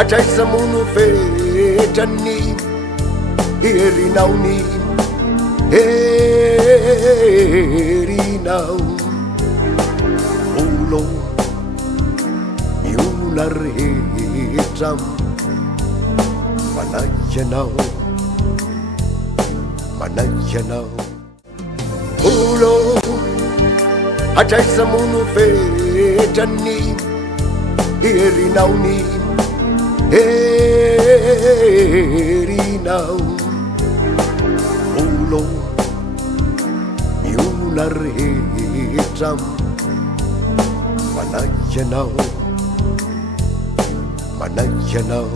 atraisa mono fetrany herinao-ny herinao olo ny olona rehetra manaiky anao manaiky anao olo atraisa mono fetrany herinao-ny herinao olo ny olona rehetra manaiky anao manaiky anao